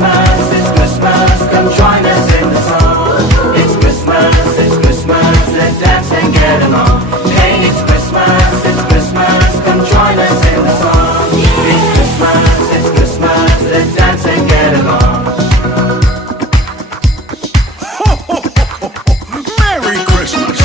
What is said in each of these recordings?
it's Christmas, come join us in the song. It's Christmas, let's dance and get along. Hey, it's Christmas, come join us in the song. It's Christmas, let's dance and get along. Merry Christmas!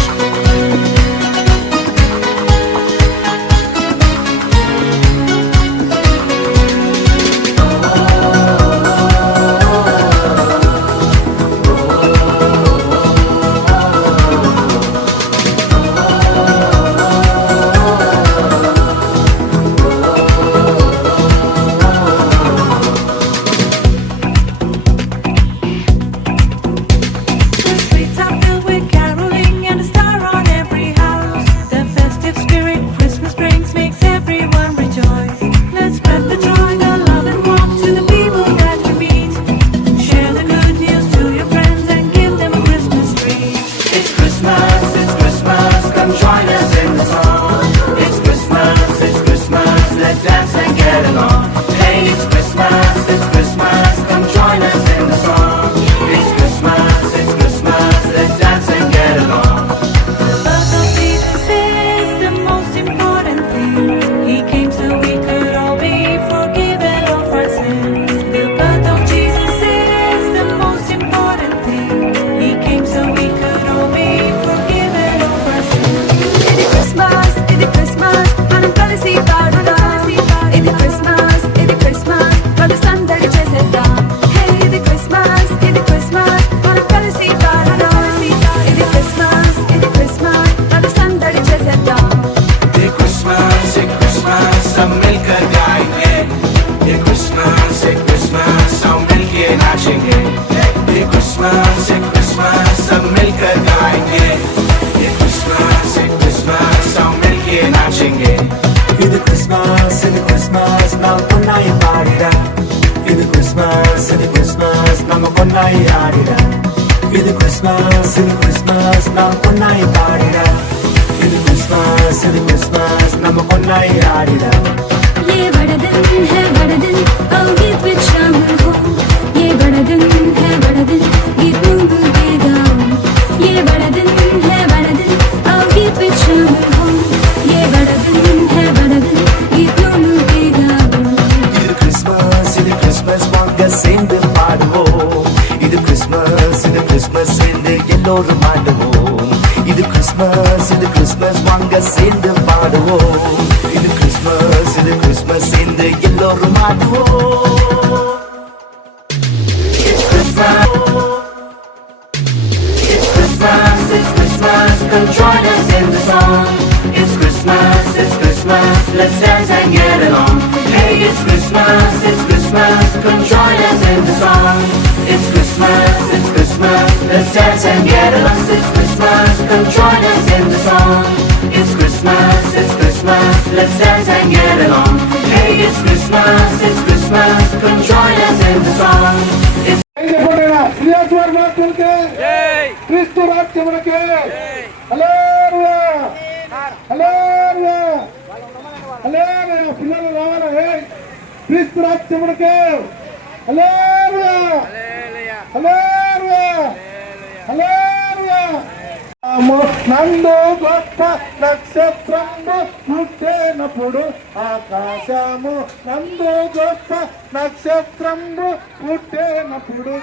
నందు గొప్ప నక్షత్రము పుట్టేనప్పుడు ఆకాశము నందు గొప్ప నక్షత్రము పుట్టేనప్పుడు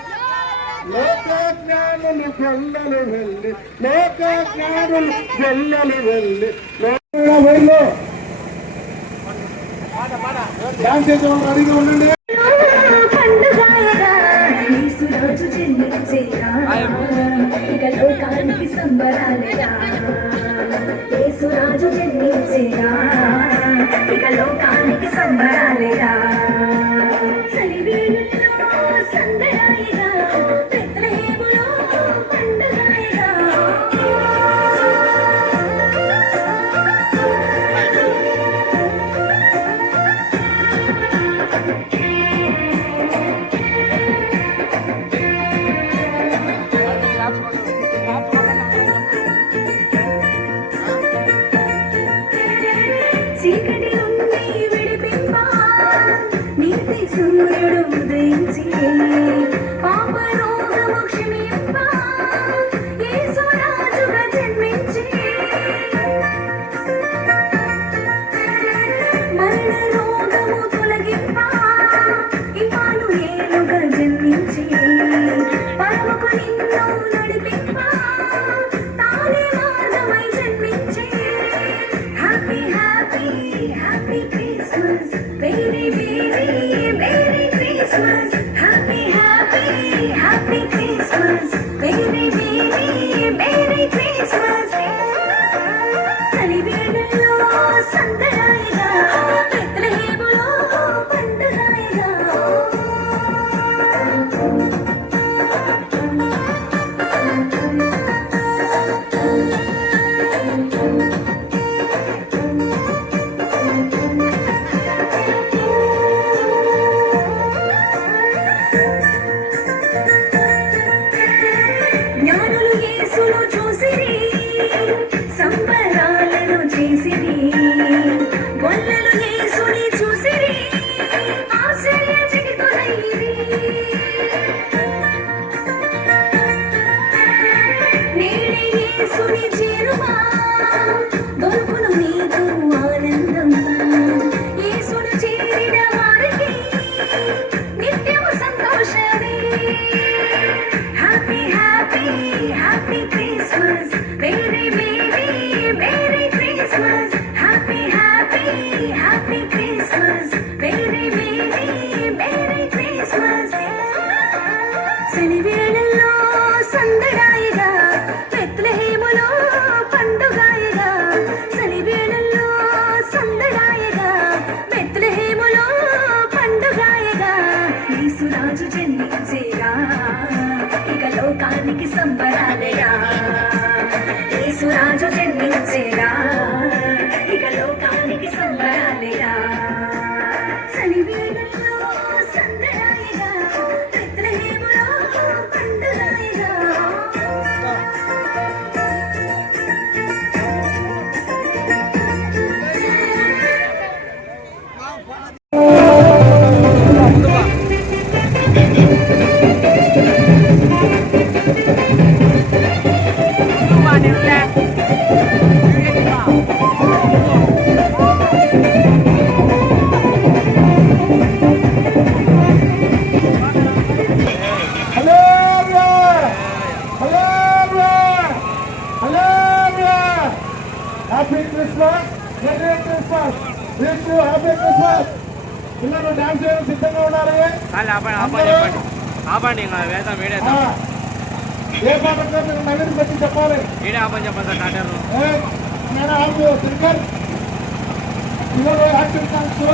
లోకజ్ఞానులు గొల్లలు వెళ్ళి లోకజ్ఞానులు గొల్లలు వెళ్ళి డాన్స్ చేసేవాళ్ళు రెడీగా ఉండండి. లోకానికి సంబరాలయా యేసురాజు జన్మించేరా ఇక లోకానికి సంబరాలయా చలివేళల్లో సందడాయిగా బెత్లెహేములో పండుగాయిగా happy Christmas, merry Christmas, wish you happy Christmas. పిల్లలు డాన్స్ చేయడం సిద్ధంగా ఉండాలి. ఆపండి ఇంకా వేద్దాం ఆ, వీడేద్దాం. ఏ పాట మీరు నవీన్ పెట్టి చెప్పాలి. వీడే ఆపని చెప్పండి సార్ టాటర్. నేను ఆపు సింగర్ పిల్లలు యాక్టివ్ సాంగ్స్.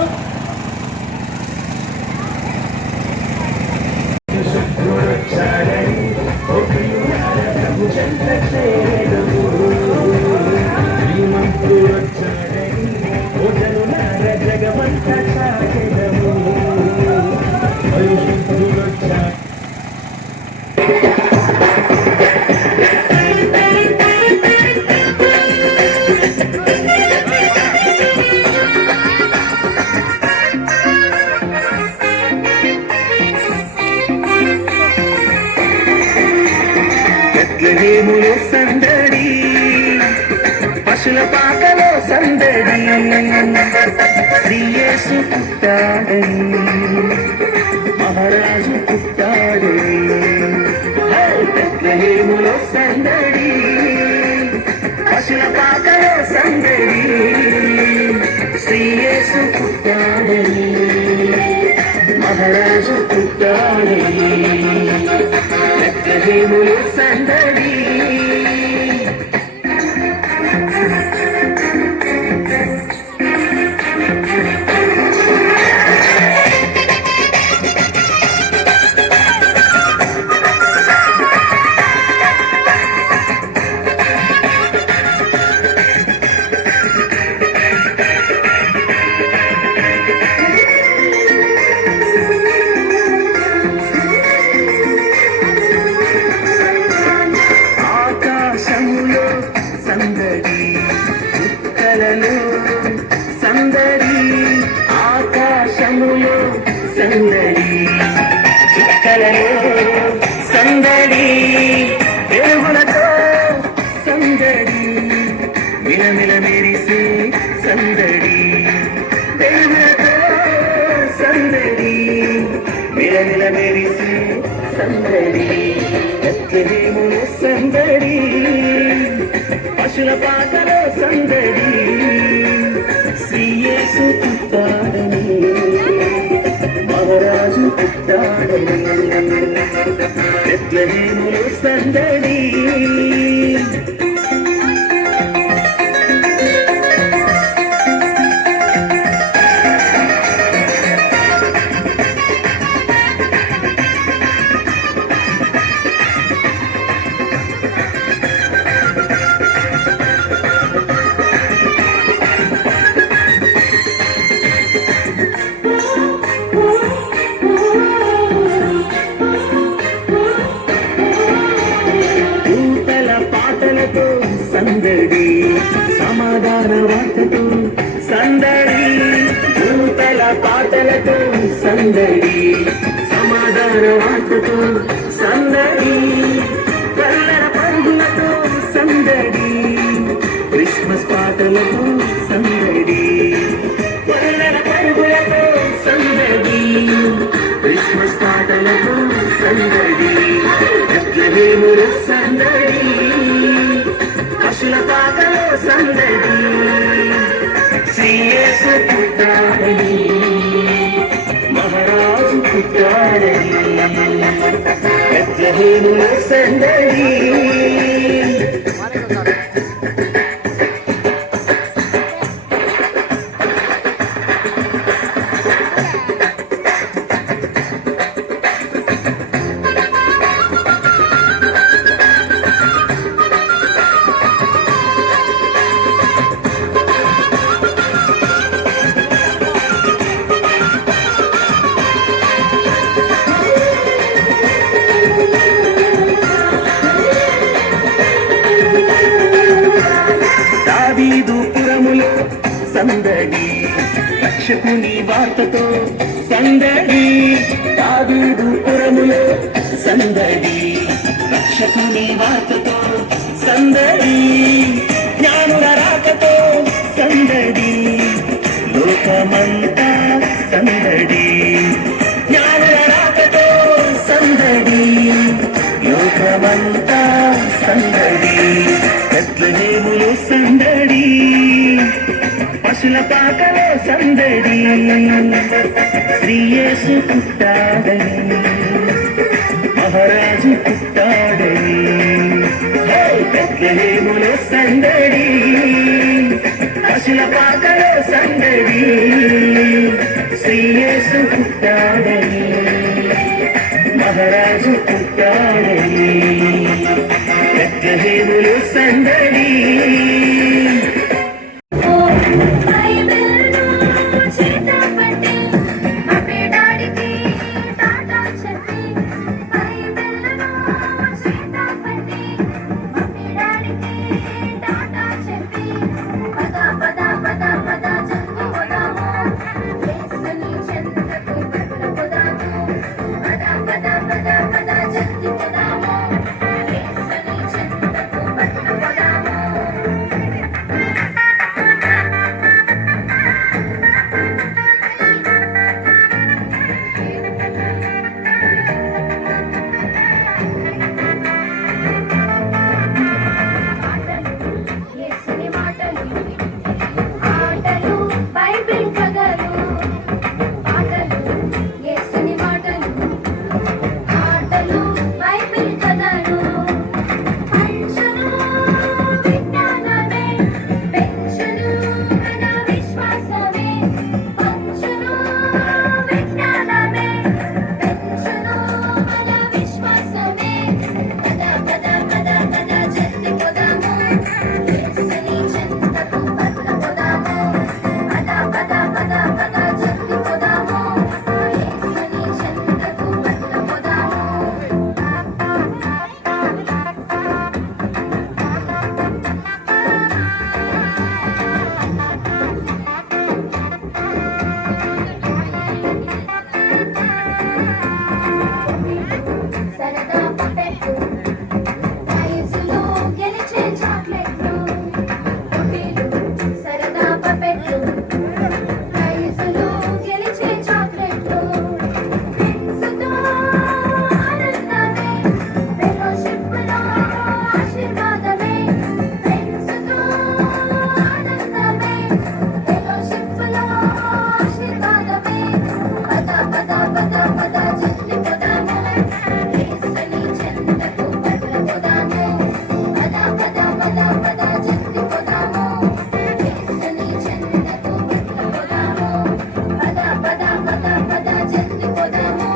బెత్లెహేములో సందడి, పశుల పాకలో సందడి, శ్రీ యేసు పుట్టాడని, మహారాజు పుట్టాడని. బెత్లెహేములో సందడి, పశుల పాకలో సందడి, శ్రీ యేసు పుట్టాడని, మహారాజు పుట్టాడని. బెత్లెహేములో సందడి. ఆకాశములో సందడి, చుక్కలలో సందడి, ఆకాశములో సందడి, చుక్కలలో సందడి, వెలుగులతో సందడి, మిలమిల మెరిసే సందడి, వెలుగులతో సందడి, మిలమిల మెరిసే సందడి. బెత్లెహేములో సందడి, పశుల పాకలో సందడి, శ్రీ యేసు పుట్టాడని, మహారాజు పుట్టాడని. బెత్లెహేములో సందడి. దూతల పాటలతో సందడి, సమాధాన వార్తతో సందడి, దూతల పాటలతో సందడి, సమాధాన వార్తతో సందడి, కల్లర పరుగులతో సందడి, క్రిస్మస్ పాటలతో సందడి, కల్లర పరుగులతో సందడి, క్రిస్మస్ పాటలతో సందడి. బెత్లెహేములో సందడి, పశుల పాకలో సందడి, శ్రీ యేసు పుట్టాడని, మహారాజు పుట్టాడని. బెత్లెహేములో సందడి. దావీదుపురములో సందడి, రక్షకుని వార్తతో సందడి, దావీదుపురములో సందడి, రక్షకుని వార్తతో సందడి, జ్ఞానుల రాకతో సందడి, లోకమంతా సందడి, జ్ఞానుల రాకతో సందడి, లోకమంతా సందడి. బెత్లెహేములో గృహములో సందడి, పశుల పాకలో సందడి, శ్రీయేసు పుట్టాడని, మహారాజు పుట్టాడని. బెత్లెహేములో సందడి, పశుల పాకలో సందడి, శ్రీయేసు పుట్టాడని, మహారాజు పుట్టాడని. బెత్లెహేములో సందడి. బైబిల్ను చేతపట్టి మమ్మీ డాడీకి టాటా చెప్పి, బైబిల్ను చేతపట్టి మమ్మీ డాడీకి టాటా చెప్పి, పద పద పద పద జల్ది పోదాము, యేసుని చెంతకు పరుగున పోదాము, పద పద పద పద జల్ది పోదాము, యేసుని చెంతకు పరుగున పోదాము. యేసుని మాటలు, ఆటలు, బైబిల్ కథలు, ఆటలు, యేసుని మాటలు, ఆటలు, బైబిల్ కథలు, పంచును విజ్ఞానమే, పెంచును మన విశ్వాసమే, పంచును విజ్ఞానమే, పెంచును మన విశ్వాసమే. పద పద పద పద జల్ది పోదాము, యేసుని చెంతకు పరుగున పోదాము, పద పద పద పద జల్ది పోదాము, యేసుని చెంతకు పరుగున పోదాము. సరదా పప్పెట్లు, ప్రైజులు గెలిచే చాక్లెట్లు, పోటీలు, సరదా పప్పెట్లు, ప్రైజులు గెలిచే చాక్లెట్లు, ఫ్రెండ్స్తో ఆనందమే, ఫెలోషిప్లో ఆశీర్వాదమే, ఫ్రెండ్స్తో ఆనందమే, ఫెలోషిప్లో ఆశీర్వాదమే. పద పద పద పద జల్ది పోదాము, యేసుని చెంతకు పరుగున పోదాము, పద పద పద పద జల్ది పోదాము, యేసుని చెంతకు పరుగున పోదాము, పద పద పద పద జల్ది పోదాము,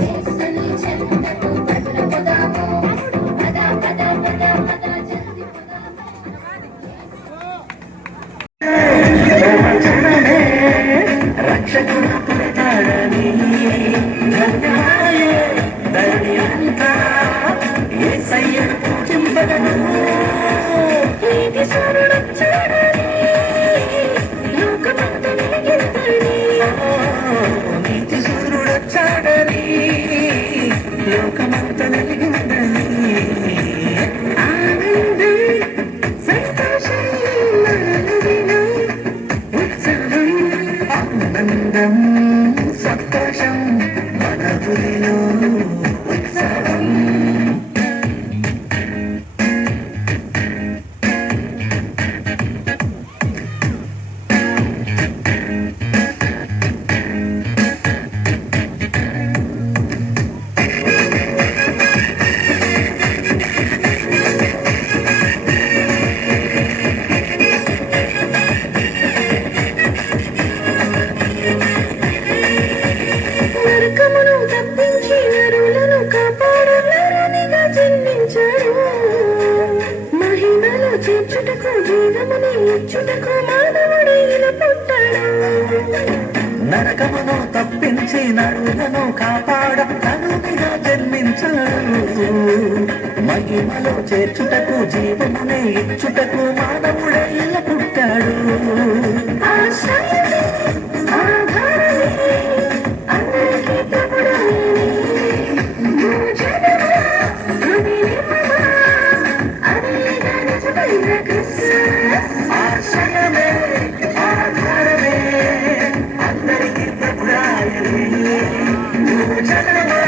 యేసుని చెంతకు పరుగున పోదాము, పద పద పద పద జల్ది పోదాము. వచనమే రక్షకుడు పుడతాడని, ధన్యమాయే ధరణి అంతా యేసయ్యను పూజింపగను. నీతి సూర్యుడొచ్చాడని, లోకమంతా వెలిగిందని. నీతి సూర్యుడొచ్చాడని, లోకమంతా వెలిగిందని. ఆనందం సంతోషం మనలో ఉత్సాహం, ఆనందం సంతోషం మనలో ఉత్సాహం. నరకమును తప్పించి నరులను కాపాడులారనిగా జన్మించాడు, మహిమలో చేర్చుటకు జీవముని ఇచ్చుటకు మానవుడు ఇలా పుట్టాడు. నరకమును తప్పించి నరులను కాపాడ నరునిగా జన్మించాడు, మహిమలో చేర్చుటకు జీవముని ఇచ్చుటకు మానవుడే ఇలా పుట్టాడు. ఆశ్రయమే, ఆధారమే, అందరికీ ప్రభుడాయనే, భోజనమా, అభినిమమా, అనేక నిజమైన క్రిస్మస్. ఆశ్రయమే, ఆధారమే, అందరికీ ప్రభుడాయనే, భోజనమా,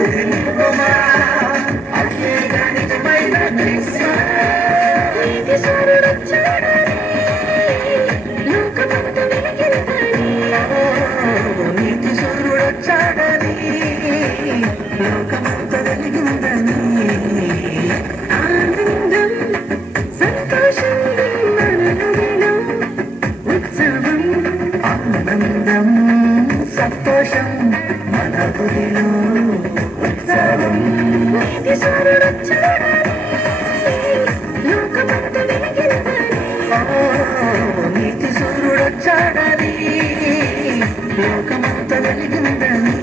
అభినిమమా, అనేక నిజమైన క్రిస్మస్. నీతి సూర్యుడొచ్చాడని లోకమంతా వెలిగిందని నీతి సూర్యుడొచ్చాడని లోకమంతా వెలిగిందని ఆనందం సంతోషం మనలో ఉత్సవం ఆనందం సంతోషం మన గుడిలో ఉత్సవం నీతి సూర్యుడొచ్చాడని లోకమంతా వెలిగిందని నీతి సూర్యుడొచ్చాడని లోకమంతా వెలిగిందని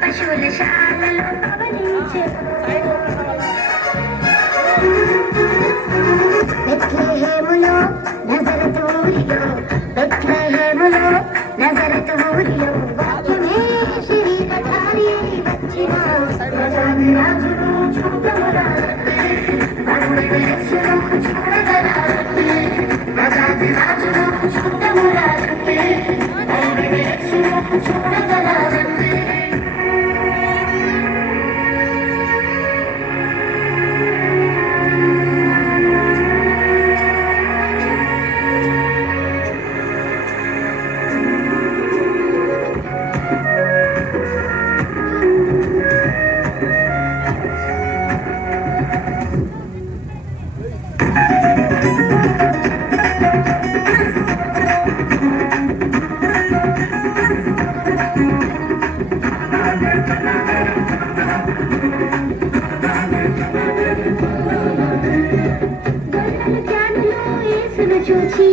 పశువుల శాలలో బెత్లెహేములో నజరతూరిలో బెత్లెహేములో నజరతూరిలో వాక్యమే శరీరధారి అయి వచ్చిన రాజును చూడగలరండి పరుడేసును చూడగలరండి రాజును చూడగలరండి పరుడేసును చూడగలరండి చూచి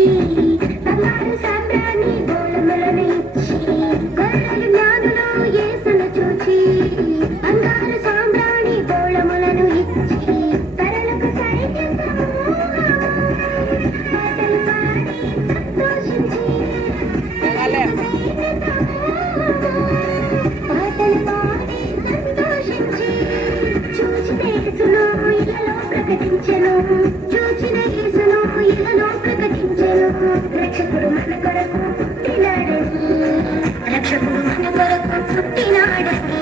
బంగారు సాంబ్రాణి గోళములను ఇచ్చి గొర్రెలు జ్ఞానులు యేసును చూచి బంగారు సాంబ్రాణి గోళములను ఇచ్చి పరలోక సైన్య సమూహము పాటలు పాడి సంతోషించి పాటలు పాడి సంతోషించి చూచిన యేసును ఇలలో ప్రకటించెను చూచిన యేసును ఇలలో ప్రకటించెను రక్షకుడు మన కొరకు పుట్టినాడని రక్షకుడు మన కొరకు పుట్టినాడని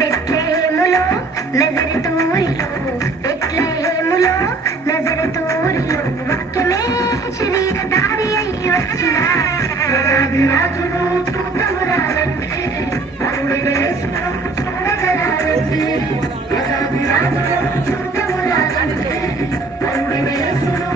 బెత్లెహేములో నజరతూరిలో బెత్లెహేములో నజరతూరిలో వాక్యమే శరీరధారి అయి వచ్చిన రాజును చూడగలరండి పరుడేసును చూడగలరండి రాజును చూడగలరండి పరుడేసును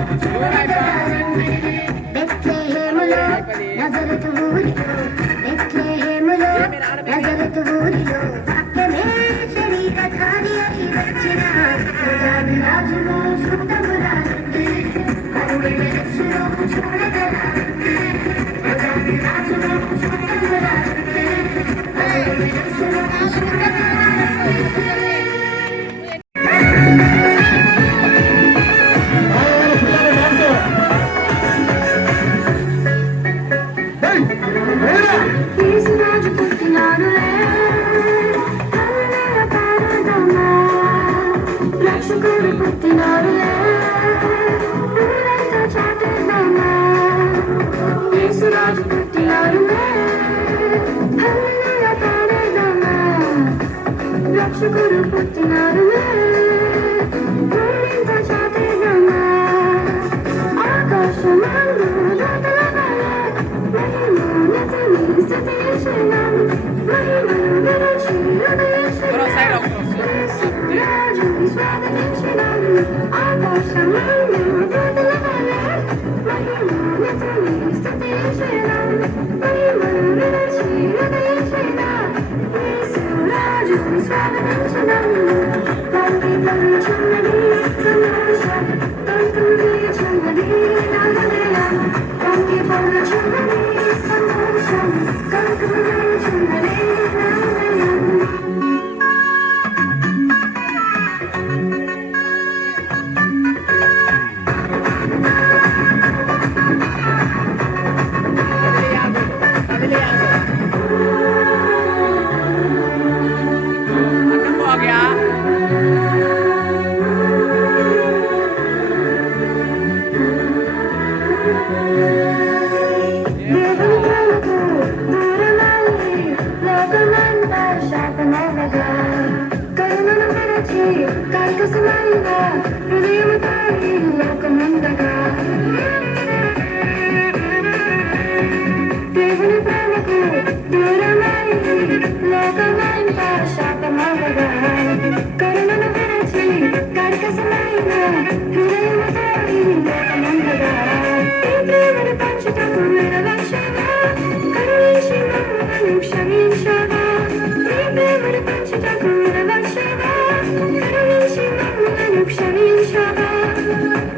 యేసురాజు పుట్టినాడులే, హల్లెలూయా పాడుదామా. రక్షకుడు పుట్టినాడులే, ఊరంతా చాటేద్దామా. యేసురాజు పుట్టినాడులే, హల్లెలూయా పాడేద్దామా. రక్షకుడు పుట్టినాడులే, ఊరంతా చాటేద్దామా. ఆకాశమందు దూతల వలె మహిమోన్నతుని స్తుతించెదము. మహిమను విరచి ఉదయించెదము. యేసురాజుని స్వాగతించెదము. ఆకాశమందు దూతల వలె మహిమోన్నతుని స్తుతించెదము. మహిమను విరచి ఉదయించెదము. యేసురాజుని స్వాగతించెదము. పలికి పలుకుచున్నది సంతోషం, కంఠులీచున్నది నా హృదయం. పలికి పలుకుచున్నది సంతోషం, కంఠులీచున్నది నా హృదయం. हो गया దేవుని ప్రేమకు దూరమై లోకమంతా శాపమవగా, కరుణను విరచి కర్కశమైన హృదయముతో ఈ లోకమందగా. దేవుని ప్రేమకు దూరమై లోకమంతా శాపమవగా, కరుణను విరచి కర్కశమైన హృదయముతో ఈ లోకమందగా. ఈ ప్రేమను పంచుటకు నిరలక్ష్యమా, కరుణించి మమ్మల్ని క్షమించవా. ఈ ప్రేమను పంచుటకు నిరలక్ష్యమా, కరుణించి మమ్మల్ని క్షమించవా.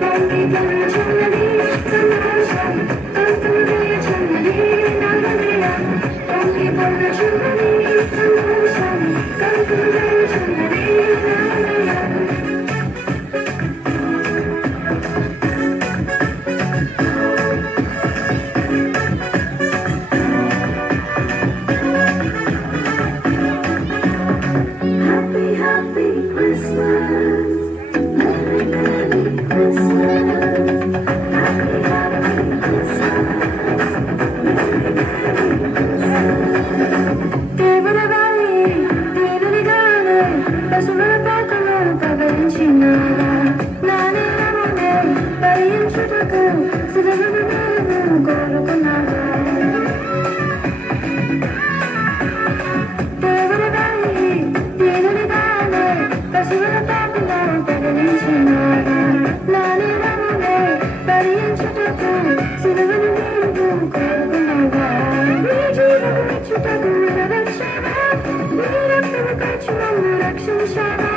పొంగి పొంగుచున్నది సంతోషం, కంఠులీచున్నది నా హృదయం. పొంగి పొంగుచున్నది సంతోషం, కంఠులీచున్నది నా హృదయం. Happy, happy Christmas. Merry, Merry Christmas. Happy, happy Christmas. దేవుని గాలి, దేవుని గాలి, పశువుల పాకలో పవరించిన నాణ్యమునే భరించుటకు సిలువను నేను కోరుకున్నాను. దేవుని గాలి, దేవుని గాలి, పశువుల పాకలో పవరించిన నాణ్యమునే భరించుటకు సిలువను నేను కోరుకున్నాను. నీ జీవము ఇచ్చుటకు నిరక్షమా, నీ రక్తము ఖర్చు నన్ను రక్షించవా.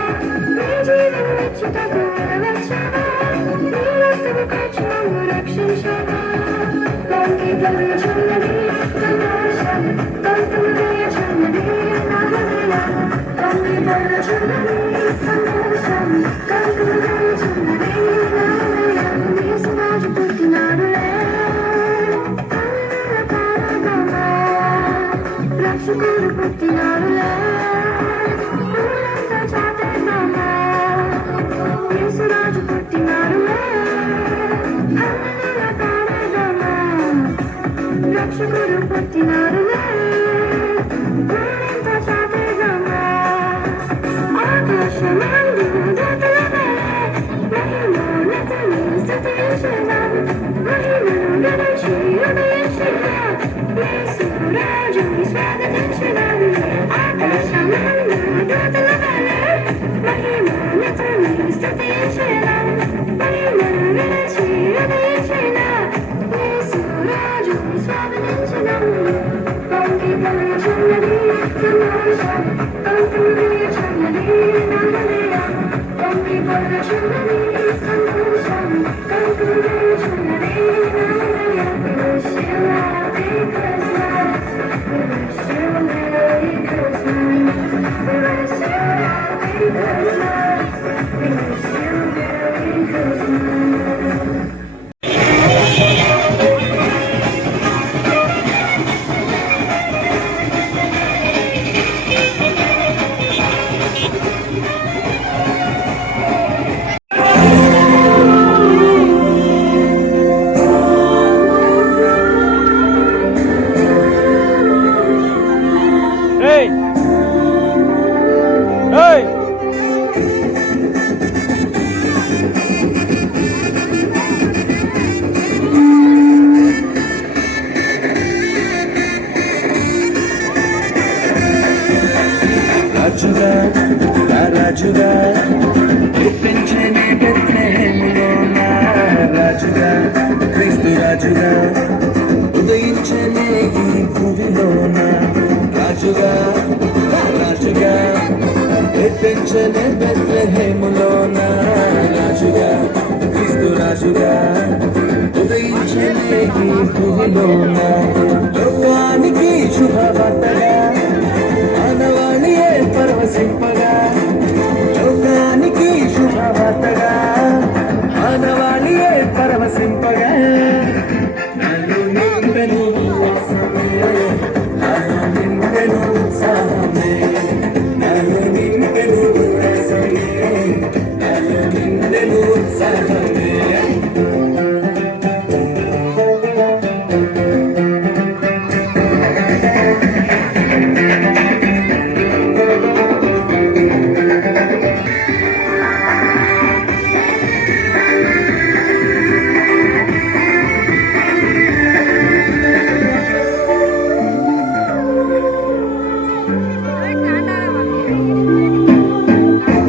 నీ జీవము ఇచ్చుటకు నిరక్షమా, నీ రక్తము ఖర్చు నన్ను రక్షించవా. పొంగి పొంగుచున్నది సంతోషం, కంఠులీచున్నది నా హృదయం. పొంగి పొంగుచున్నది సంతోషం, కంఠులీచున్నది నా హృదయం. యేసురాజు పుట్టినాడులే, హల్లెలూయా పాడుదామా. రక్షకుడు పుట్టినాడులే, ఊరంతా చాటేద్దామా. యేసురాజు పుట్టినాడులే, హల్లెలూయా పాడుదామా. రక్షకుడు పుట్టినాడులే, ఊరంతా చాటేద్దామా. ఆకాశమందు దూతల వలె మహిమోన్నతుని స్తుతించెదము. మహిమను విరచి ఉదయించెదము. యేసురాజుని స్వాగతించెదము. ఆకాశమందు దూతల వలె మహిమోన్నతుని స్తుతించెదము. మహిమను విరచి ఉదయించెదము. యేసురాజుని స్వాగతించెదము. పొంగి పొంగుచున్నది సంతోషం, కంఠులీచున్నది నా హృదయం. పొంగి ఏయ్ ఏయ్ రాజుగా రాజుగా పెంచని బెత్లెహేములోన రాజుగా క్రీస్తు రాజుగా ఉదయించనే ఈ భూమిలోన రాజుగా రాజుగా పెంచని బెత్లెహేములోన రాజుగా క్రీస్తు రాజుగా ఉదయించనే ఈ భూమిలోన లోకానికి శుభవార్తగా మానవాళియే పరవశింపగా లోకానికి శుభవార్తగా మానవాళియే పరవశింపగా నన్ను నింపెను ఉల్లాసమే, నన్ను నింపెను ఉత్సాహమే, నన్ను నింపెను ఉల్లాసమే, నన్ను నింపెను ఉత్సాహమే.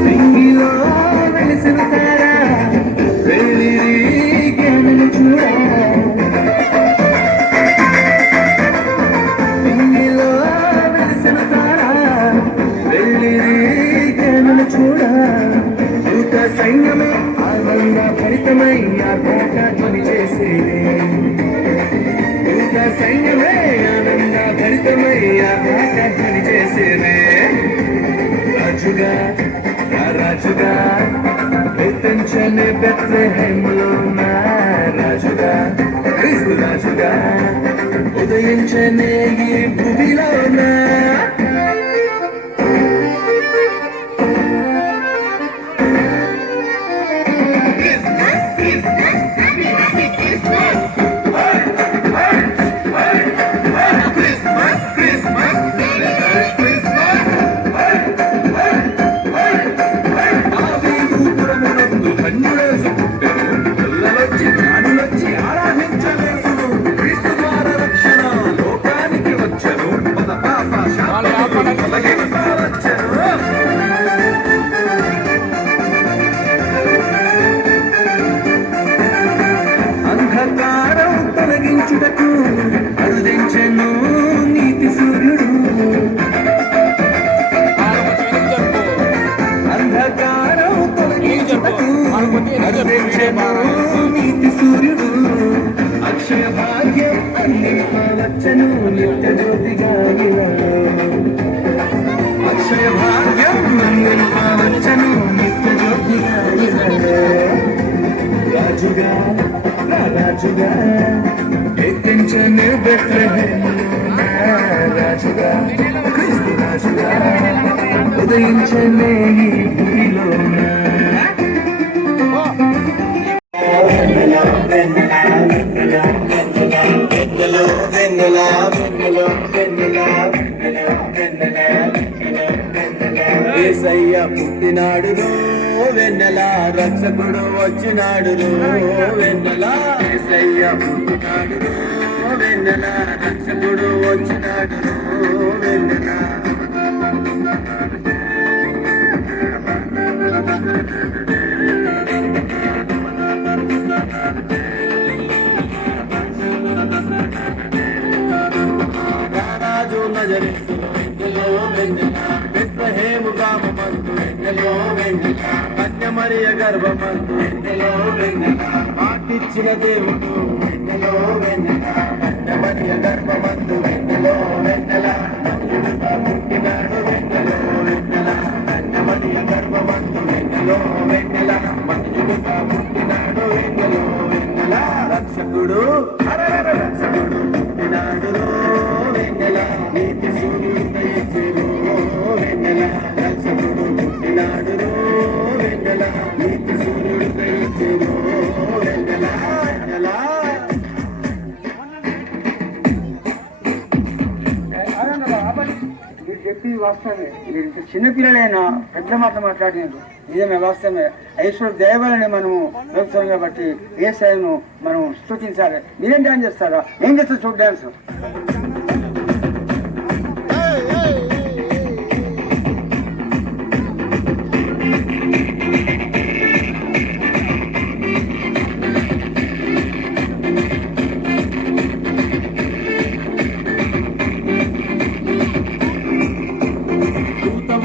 రింగిలో వెలిసిన తార, వెళ్ళిరి జ్ఞానులు చూడ. రింగిలో వెలిసిన తార, వెళ్ళిరి జ్ఞానులు చూడ. భూత సైన్యమే ఆనంద భరితమై ఆకాట ధ్వని చేసేది. భూత సైన్యమే ఆనంద భరితమై ఆకాట ధ్వని చేసేది. రాజుగా రాజుగా పెంచని బెత్లెహేములోన రాజుగా క్రీస్తు రాజుగా ఉదయించనే ఈ భూమిలోన. అంధకారం తొలగించుటకు అరుదించెను నీతి సూర్యుడు. అంధకారం తొలగించుటకు అరుదించెను నీతి సూర్యుడు. అక్షయ భాగ్యం అందింపవచ్చను నిత్య జ్యోతిగా ఇలాలో. అక్షయ భాగ్యం అందింపవచ్చను నిత్య జ్యోతిగా ఇలాలో. రాజుగా రాజుగా ఎక్కించని బెత్లెహేములోన రాజుగా క్రీస్తు రాజుగా ఉదయించనే ఈ భూమిలోన. యేసయ్య పుట్టినాడును వెన్నెల రక్షకుడు వచ్చినాడును వెన్నెల. యేసయ్య పుట్టినాడును వెన్నెల రక్షకుడు వచ్చినాడును వెన్నెల. రారాజు నజరేతులో వెన్నెల బెత్లెహేము గ్రామమందు వెన్నెలో వెన్నెల. కన్యమరి మరియ గర్భమందు వెన్నెలో వెన్నెల మాటిచ్చిన దేవుడు వెన్నెలో వెన్నెల కన్న మరియ గర్భమందు వెన్నెలో వెన్నెల మంజుడుగా పుట్టినాడు వెన్నెలో వెన్నెల కన్న మరియ గర్భమందు వెన్నెలో వెన్నెల మంజుడుగా పుట్టినాడు వెన్నెలో వెన్నెల రక్షకుడు రక్షకుడు పుట్టినాడు వెన్నెల నీతి సూర్యుడు దయచేరు వెన్నెల రక్షకుడు పుట్టినాడు వెన్నెల నీతి సూర్యుడు దయచేరు వెన్నెల వెన్నెల మీరు చెప్పి వాస్తవమే. మీరు ఇంత చిన్నపిల్లలైనా పెద్ద మాట మాట్లాడినారు, నిజమే, వాస్తవమే. ఐశ్వర్య దయవలని మనము ప్రభుత్వం కాబట్టి ఏ స్థాయిను మనం స్తుతించాలి. మీరేం డాన్స్ చేస్తారా? ఏం చేస్తారు చూడు డాన్స్.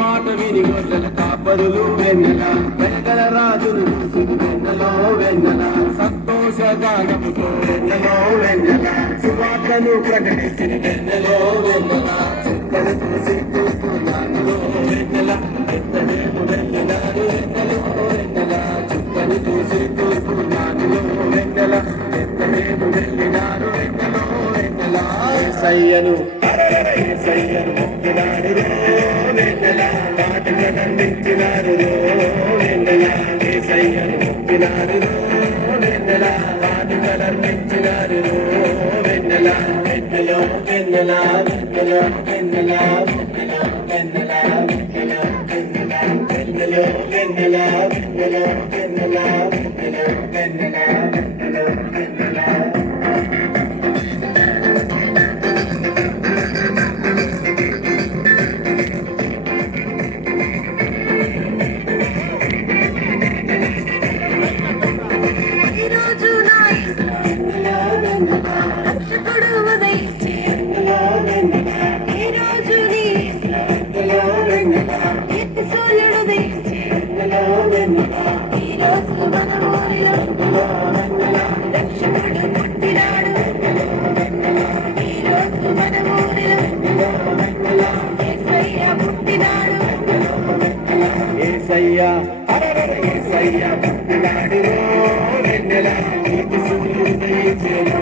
మాట విని గొర్రెల కాపరులు వెన్నెల వెనకల రాజులు చూసి వెన్నెలో వెన్నెల సంతోషగానముతో వెన్నెలో వెన్నెల సువార్తను ప్రకటించిన వెన్నెలో వెన్నెల చుక్కలు చూసి చూస్తున్నానులో వెన్నెల ఎత్తడేము వెళ్ళినారు వెన్నెలో వెన్నెల చుక్కలు చూసి చూస్తున్నానులో వెన్నెల ఎత్తడేము వెళ్ళినారు వెన్నెలో వెన్నెల సయ్యను సయ్యను మొక్కినాడు వెన్నెల పాటగా నందించినారు వెన్నెల సయ్యను మొక్కినారు వెన్నెల పాటగా నందించినారు వెన్నెల వెన్నెలో వెన్నెల వెన్నెల వెన్నెల వెన్నెల వెన్నెల వెన్నెల వెన్నెలో వెన్నెల వెన్నెల వెన్నెల వెన్నెల వెన్నెల వెన్నెల రక్షకుడు ఉదయించి ఈ రోజు నీ ఎత్తి సూర్యుడు ఉదయించి ఈ రోజు మన ఊరిలో రక్షకుడు పుట్టినాడు. ఈ రోజు మన ఊరిలో యేసయ్య పుట్టినాడు. యేసయ్యా యేసయ్యా పుట్టినాడు వెన్నెల నీతి సూర్యుడు దయచేరు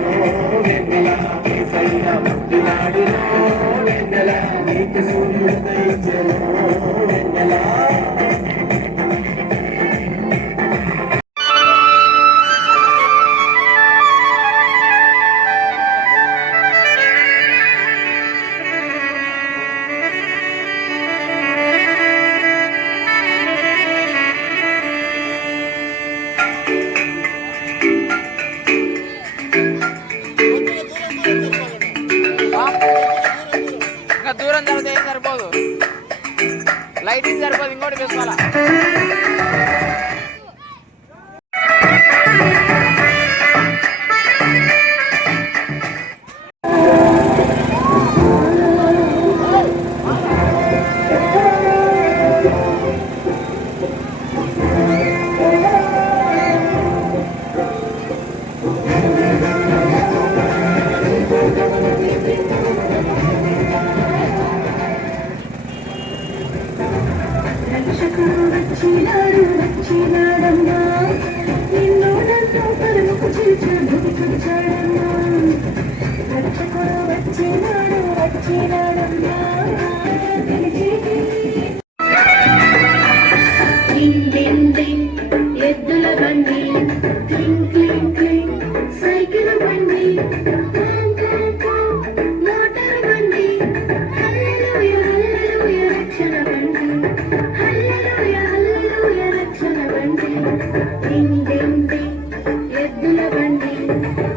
వెన్నెల యేసయ్యా పుట్టినాడు వెన్నెల నీతి సూర్యుడు దయచేరు వెన్నెల ఇంకా దూరం జరిగితే ఏం సరిపోదు, లైటింగ్ సరిపోదు, ఇంకోటి వేసుకోవాలా. రక్షకుడు వచ్చినాడు వచ్చినాడమ్మా, నిన్ను నన్ను పరుముకు చేర్చాడమ్మా. రక్షకుడు వచ్చినాడు వచ్చినాడమ్మా. డింగ్ డింగ్ డింగ్ ఎద్దుల బండి, క్లింగ్ క్లింగ్ క్లింగ్ సైకిల్ బండి, కాంగ్ కాంగ్ కాంగ్ మోటార్ బండి, హల్లెలూయా హల్లెలూయా రక్షణ బండి, హల్లెలూయా హల్లెలూయా రక్షణ బండి. డింగ్ డింగ్ డింగ్ ఎద్దుల బండి,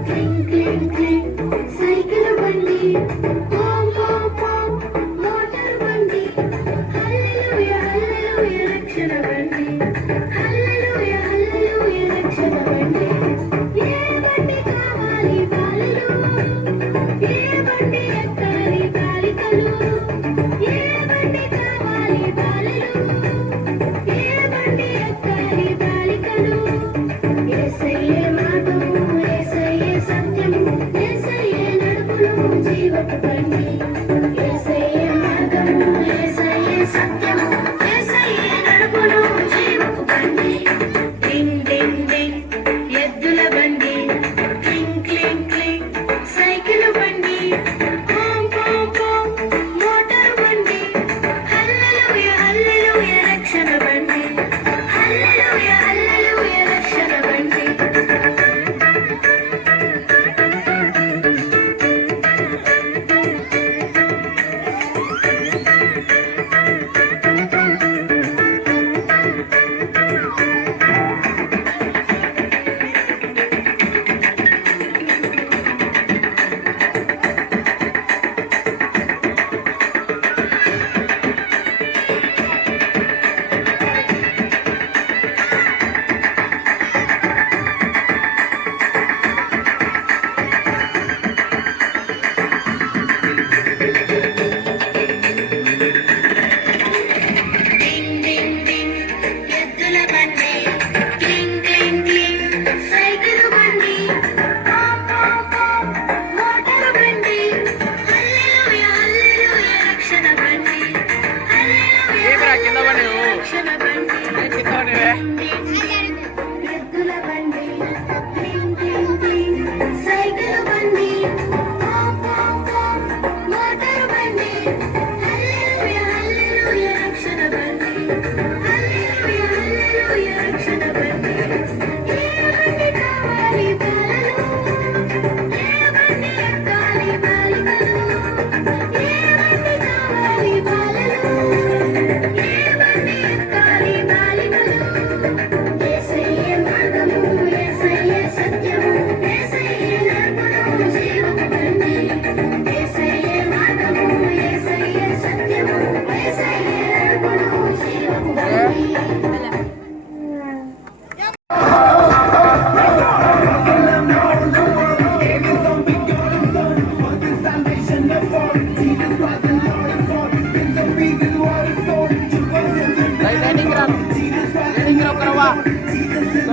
క్లింగ్ క్లింగ్ క్లింగ్ సైకిల్ బండి, కాంగ్ కాంగ్ కాంగ్ మోటార్ బండి, హల్లెలూయా హల్లెలూయా రక్షణ బండి, హల్లెలూయా హల్లెలూయా రక్షణ బండి. ఏ బండి కావాలి బాలలు, ఏ బండి ఎక్కాలి బాలికలు, ఏ బండి కావాలి బాలలు, ఏ బండి ఎక్కాలి బాలికలు.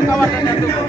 పక్క పడుతుంది ఎందుకు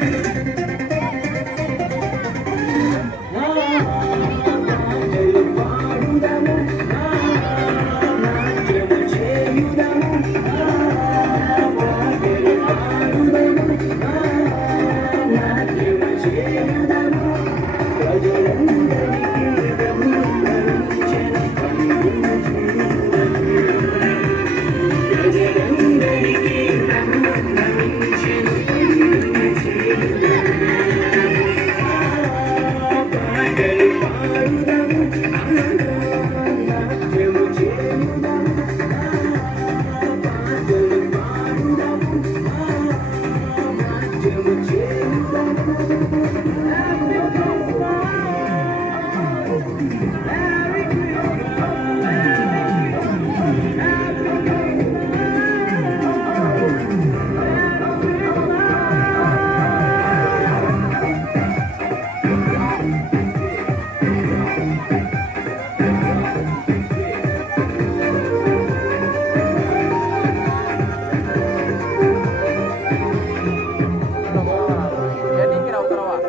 ఎన్నికి రావు తర్వాత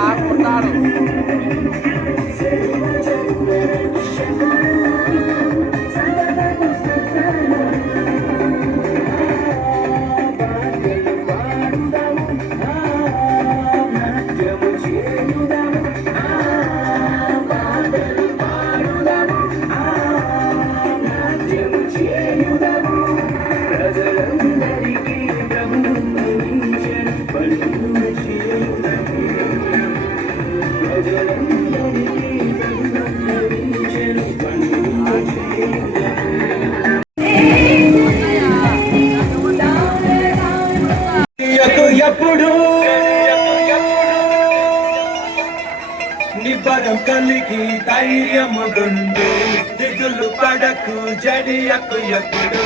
ఆడుకుంటాడు ఎప్పుడు నిబ్బరం కలిగి ధైర్యము గుండు దిగులు పడకు జడియకు ఎప్పుడు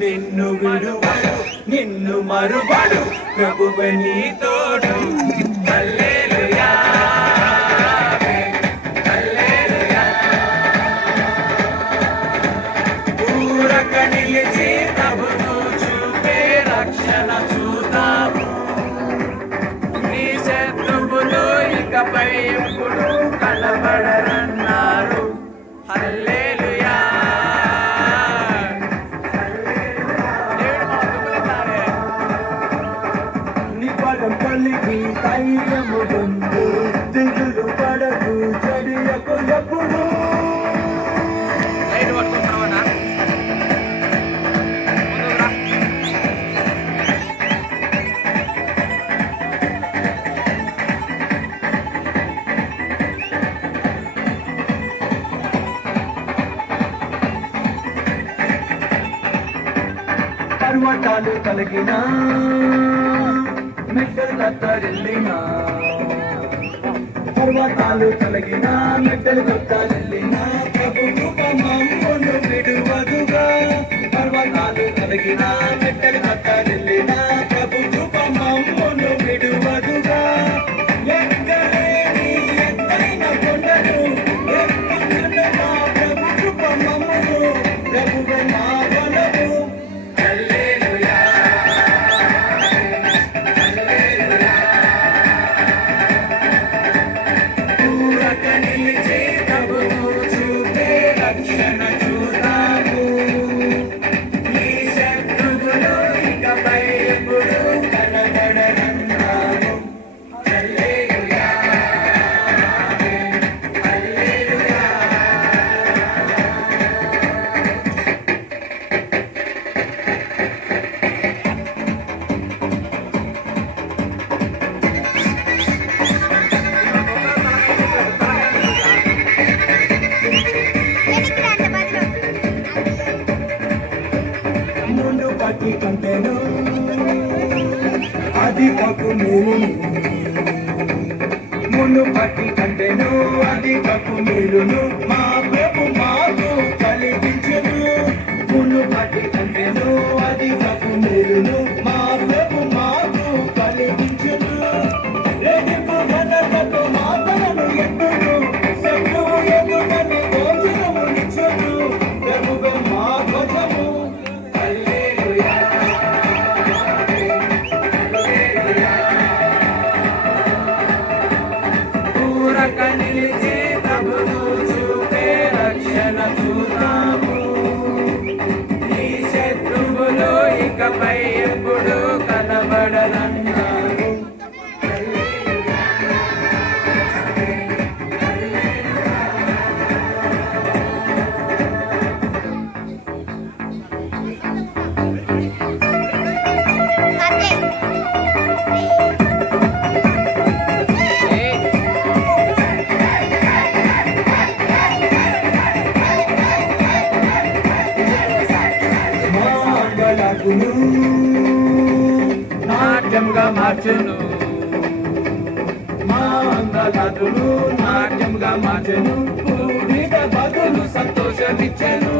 నిన్ను విడువడు నిన్ను మరువడు ప్రభువే నీ తోడు హల్లెలూయా హల్లెలూయా ఊరక నిలిచి ప్రభువు చూపే రక్షణ చూద్దాము నీ శత్రువులు ఇకపై ఎప్పుడు కనబడరన్నారు హల్లెలూయా నిబలం కలిగి ధైర్యము పొందు దిగులు పడకు చెడియకు ఎప్పుడు లైట్ పట్టుకుంటున్నావా పర్వతాలు కలిగిన మెట్టలు కత్తరిల్లినా పర్వతాలు తొలగినా మెట్టలు కత్తరిల్లినా ప్రభు కృప మమ్మును విడువదుగా పర్వతాలు తొలగినా మెట్టలు కత్తరిల్లినా ప్రభు కృప మమ్మును విడువదుగా ఎక్కలేని ఎత్తైన కొండను ఎక్కుతున్న మా ప్రభు కృప మమ్మును ప్రభువే మా బలము హల్లెలూయా పూరక నిలిచే ప్రభువు చూపే రక్షణ చూద్దాము ఈ శత్రువులు ఇకపై ఎప్పుడు కనబడనన్నాము హల్లెలూయా హల్లెలూయా ముందు పట్టి కంటేను అది కప్పు మేలును ముందు పట్టి కంటేను అది కప్పు మేలును మా ప్రభు మాకు కలిగించును ముందు పట్టి కంటేను అది కప్పు మేలును మా ప్రభు మాకు కలిగించును రెడింపు ఘనతతో మాటలను ఎప్పుడు శత్రువు ఎదుటని భోజనము నిచ్చును ప్రభువే మా ధ్వజము హల్లెలూయా హల్లెలూయా పూరక నిలిచే ప్రభువు చూపే రక్షణ చూద్దాము ఈ శత్రువులు ఇకపై ఎప్పుడు కనబడనన్నారు మాంగళకును నాట్యంగా మార్చెను మాంగళకును నాట్యంగా మార్చెను పూరిత బదులు సంతోషమిచ్చెను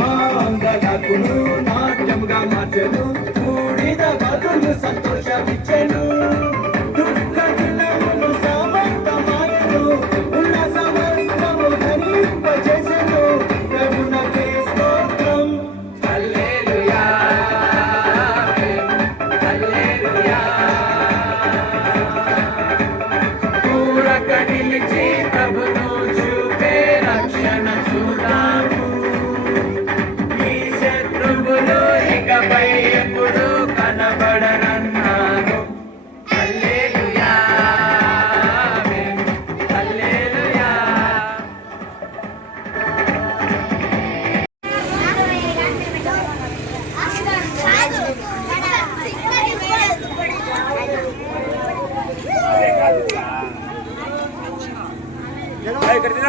మాంగళకును నాట్యంగా మార్చెను పూరిత బదులు సంతోషమిచ్చెను దుఃఖ దినములు సమర్థమాయెను ఉల్లాస వస్త్రము ధరింపజేసెను ప్రభునకే స్తోత్రం హల్లెలూయా హల్లెలూయా పూరక నిలిచి ప్రభును చూపే రక్షణ చూద్దాము ఈ శత్రువులు ఇకపై ఎప్పుడు కనబడనన్నారు హల్లెలూయా హల్లెలూయా ఇక్కడ